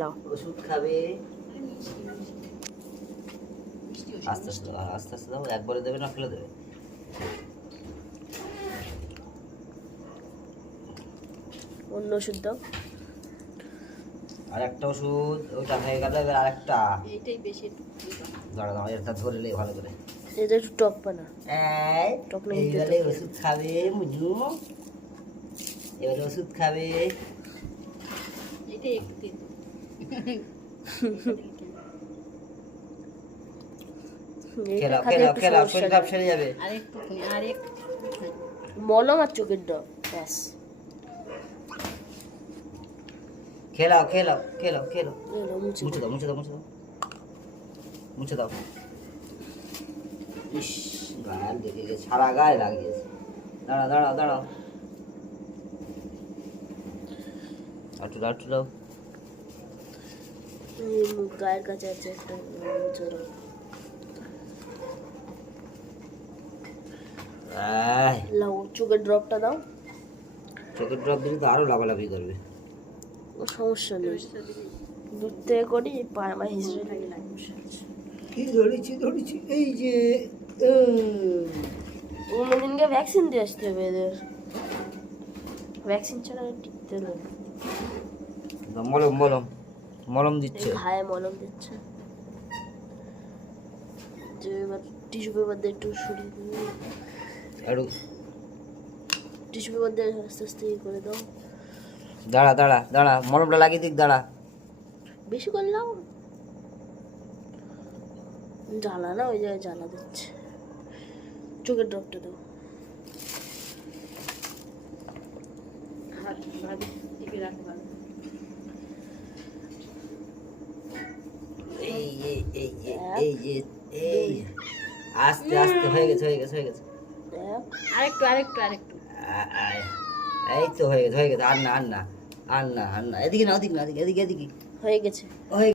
লাও ওষুধ খাবে। আস্তে আস্তে আস্তে আস্তে দাও, একবারে দেবে না ফেলে দেবে। অন্য ওষুধ দাও। আর একটা ওষুধ ওইটা হয়ে গেল, এবার আরেকটা। এইটাই বেশি দাঁড়া দাঁড়া, এটা ধরে লে ভালো করে। এটা একটু টক পানা। টক নেই, এইবারে ওষুধ খাবে মুজু, এবারে ওষুধ খাবে। এইটাই একটু দিন। খেলাও খেলাও খেলাও, শরীর খারাপ সেরে যাবে। আরেকটু মলম আর চোখের ড্রপ ব্যাস। খেলাও খেলাও খেলাও খেলাও। এলো মুছে মুছে দাও মুছে দাও মুছে দাও মুছে দাও। ইস, গায়ে লেগে গেছে, সারা গায়ে লাগিয়েছে। দাঁড়া দাঁড়াও দাঁড়াও, আটু দাও আটু দাও। এই মুখ গায়ের কাছে আছে একটা মুছে দাও। লাও চোখের ড্রপটা দাও। চোখের ড্রপ দিলে তো আরো লাভালাভি করবে। ও সমস্যা নেই, দূর থেকে করি, পায়ে আমার হিস্ট্রি লাগে না। কি ধরেছি ধরেছি, এই যে দিনকে ভ্যাকসিন দিয়ে আসতে হবে এদের, ভ্যাকসিন ছাড়া টিকতে নেই। মলম মলম মলম দিচ্ছে। ঘায়ে মলম দিচ্ছে। যে এবার টিস্যু পেপার দিয়ে একটু সরিয়ে দিই, একটু টিস্যু পেপার দিয়ে আস্তে আস্তে ইয়ে করে দাও। দাঁড়া দাঁড়া দাঁড়া, মলমটা লাগিয়ে দিক, দাঁড়া। বেশি করলাম, জ্বালা না, ওই জায়গায় জ্বালা দিচ্ছে। চোখের ড্রপটা দাও। টিপে রাখতে পারবে। এই এই এই এই এই এই আস্তে আস্তে হয়ে গেছে হয়ে গেছে হয়ে গেছে। আরেকটু আরেকটু আরেকটু এই তো হয়ে গেছে হয়ে গেছে। আর না আর না আর না আর না, এদিকে না ওদিকে না, এদিকে এদিকে এদিকে হয়ে গেছে। হয়ে